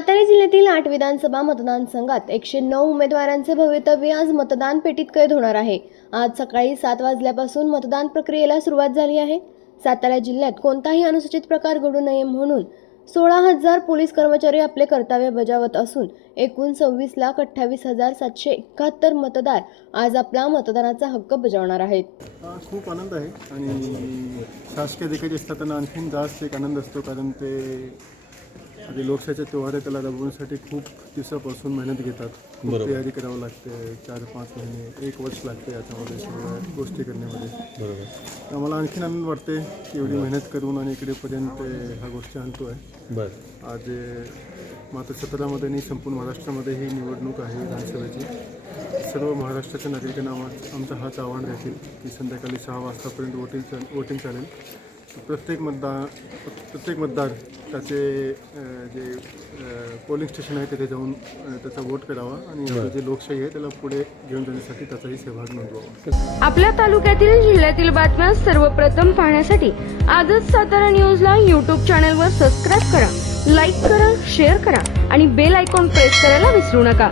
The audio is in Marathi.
सातारा जिल्ह्यातील आठ विधानसभा मतदारसंघात एकशे नऊ उमेदवारांचे भवितव्य आज मतदान पेटीत कैद होणार आहे. आज सकाळी सात वाजल्यापासून मतदान प्रक्रियेला सुरुवात झाली आहे. सातारा जिल्ह्यात कोणताही अनुसूचित प्रकार घडू नये म्हणून सोळा हजार पोलीस कर्मचारी आपले कर्तव्य बजावत असून एकूण सव्वीस लाख अठ्ठावीस हजार सातशे एकाहत्तर मतदार आज आपला मतदानाचा हक्क बजावणार आहेत. खूप आनंद आहे आणि शासकीय अधिकारी असतात त्यांना आणखीन जास्त एक आनंद असतो कारण ते जे लोकशाहीचा त्योहार त्याला राबवण्यासाठी खूप दिवसापासून मेहनत घेतात. खूप तयारी करावं लागते. चार पाच महिने एक वर्ष लागते याच्यामध्ये सगळ्या गोष्टी करण्यामध्ये. बरोबर. आम्हाला आणखीन आनंद वाटते की एवढी मेहनत करून आणि इकडेपर्यंत ह्या गोष्टी आणतो आहे. बरं. आज मात्र सतरामध्ये आणि संपूर्ण महाराष्ट्रामध्ये ही निवडणूक आहे विधानसभेची. सर्व महाराष्ट्राच्या नागरिकांना आम्हा- आमचं हाच आव्हान राहील की संध्याकाळी सहा वाजतापर्यंत वोटिंग चाल वोटिंग चालेल. प्रत्येक मतदार प्रत्येक मतदार त्याचे जे पोलिंग स्टेशन आहे तिथे जाऊन त्याचा वोट करावा आणि जी लोकशाही आहे त्याला पुढे घेऊन जाण्यासाठी त्याचाही सहभाग नोंदवावा. आपल्या तालुक्यातील जिल्ह्यातील बातम्या सर्वप्रथम पाहण्यासाठी आजच सातारा न्यूजला यूट्यूब चॅनलवर सबस्क्राईब करा लाईक करा शेअर करा आणि बेल आयकॉन प्रेस करायला विसरू नका.